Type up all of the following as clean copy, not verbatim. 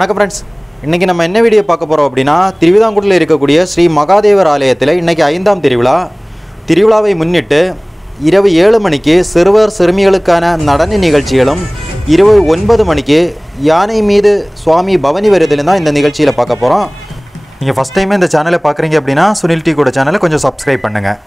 வணக்கம் ஃப்ரெண்ட்ஸ், இன்றைக்கி நம்ம என்ன வீடியோ பார்க்க போகிறோம் அப்படின்னா, திருவிதாங்கூரில் இருக்கக்கூடிய ஸ்ரீ மகாதேவர் ஆலயத்தில் இன்றைக்கி 5ஆம் திருவிழாவை முன்னிட்டு இரவு 7 மணிக்கு சிறுவர் சிறுமிகளுக்கான நடன நிகழ்ச்சிகளும், இரவு 9 மணிக்கு யானை மீது சுவாமி பவனி வருதலும் தான் இந்த நிகழ்ச்சியில் பார்க்க போகிறோம். நீங்கள் ஃபஸ்ட் டைமே இந்த சேனலை பார்க்குறீங்க அப்படின்னா சுனில் டி கூட சேனலை கொஞ்சம் சப்ஸ்கிரைப் பண்ணுங்கள்.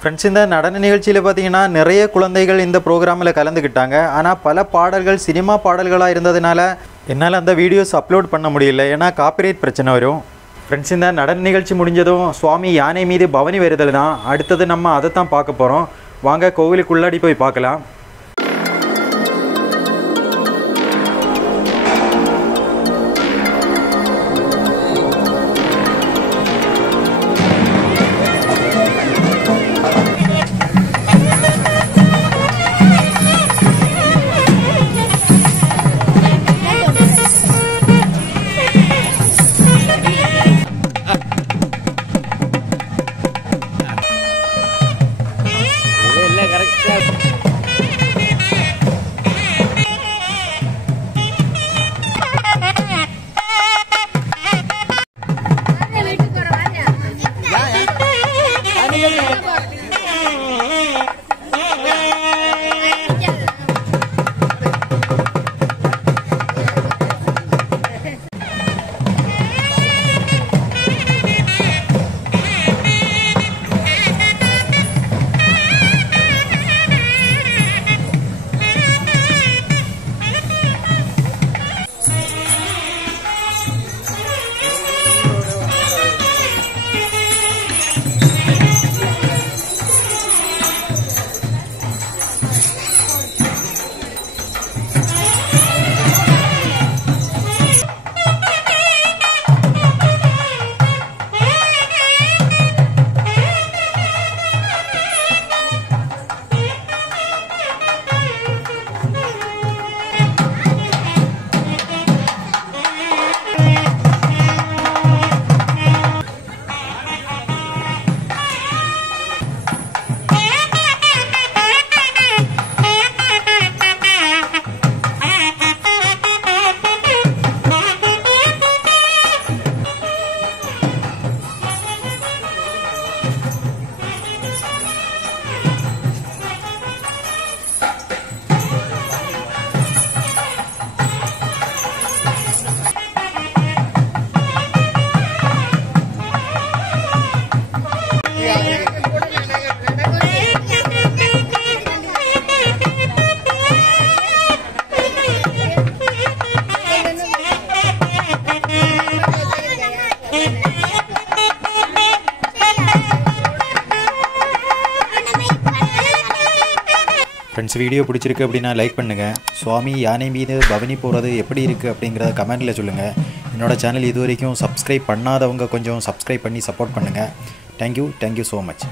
ஃப்ரெண்ட்ஸ், இந்த நடன நிகழ்ச்சியில் பார்த்தீங்கன்னா நிறைய குழந்தைகள் இந்த ப்ரோக்ராமில் கலந்துக்கிட்டாங்க. ஆனால் பல பாடல்கள் சினிமா பாடல்களாக இருந்ததுனால என்னால் அந்த வீடியோஸ் அப்லோட் பண்ண முடியல, ஏன்னா காப்பிரைட் பிரச்சனை வரும். ஃப்ரெண்ட்ஸ், இந்த நடன நிகழ்ச்சி முடிஞ்சதும் சுவாமி யானை மீது பவனி வருதல் தான். அடுத்தது நம்ம அதை தான் பார்க்க போகிறோம். வாங்க கோவிலுக்குள்ளாடி போய் பார்க்கலாம். ஃப்ரெண்ட்ஸ், வீடியோ பிடிச்சிருக்கு அப்படின்னா லைக் பண்ணுங்கள். சுவாமி யானை மீது பவனி போகிறது எப்படி இருக்குது அப்படிங்கிறத கமெண்ட்டில் சொல்லுங்கள். என்னோடய சேனல் இது வரைக்கும் சப்ஸ்கிரைப் பண்ணாதவங்க கொஞ்சம் சப்ஸ்கிரைப் பண்ணி சப்போர்ட் பண்ணுங்கள். Thank you so much.